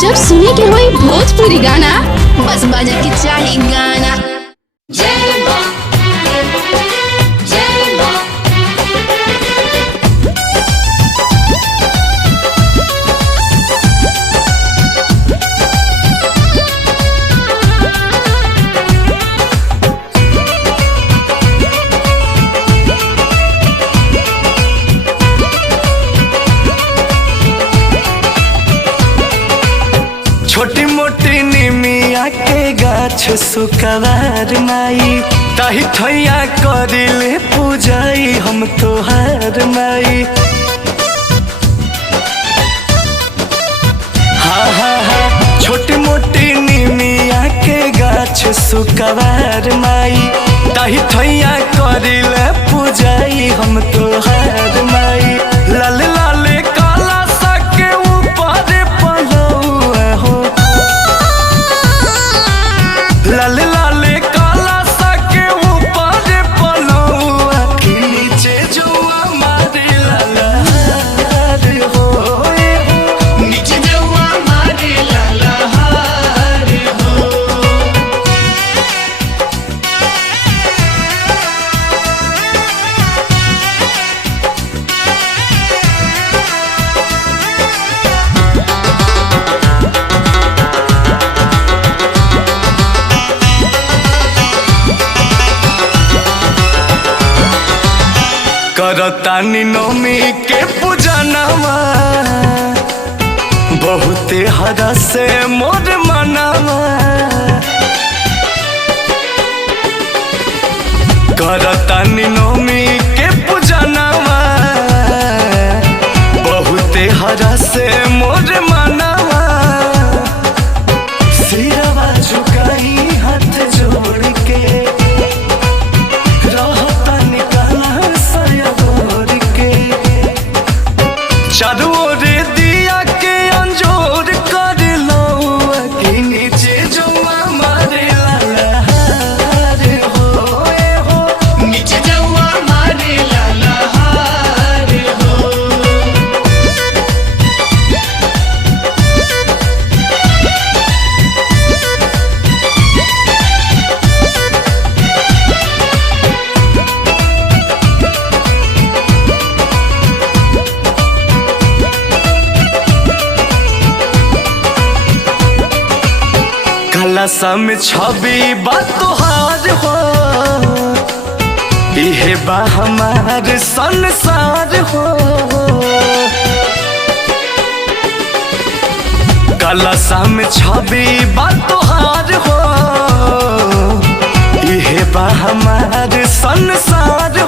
जब सुने के होई भोजपुरी गाना बस बजे के चाही गाना। जय मां जय मां छोटी मोटी निमिया के गाछ सुकवार माई ताही थैया करिले पूजाई हम तोहार माई। हाँ हाँ हाँ छोटी मोटी निमिया के गाछ सुकवार माई ताही थैया करिले पूजाई हम तोहार माई। लाल लाल काला सा के ऊपर पलौआ हो, लाल लाल काला सा के ऊपर पलौआ के नीचे जुआ मारे ललहार हो, नीचे जुआ मारे ललहार हो। करतानी नौमी के पूजनवा बहुते हरा से मोर मनवा। करतानी नौमी के पूजनवा बहुते हरा से मोर मनवा। सिरवा झुकाई हाथ जोड़ के चारू ओर दिया के अंजोर कर लौआ के नीचे जुआ मारे ललहार हो, नीचे जुआ मारे ललहार हो। कलशम छवि बा तोहार हो, इहे बा हमार संसार हो। कलशम छवि बा तोहार हो, इहे बा हमार संसार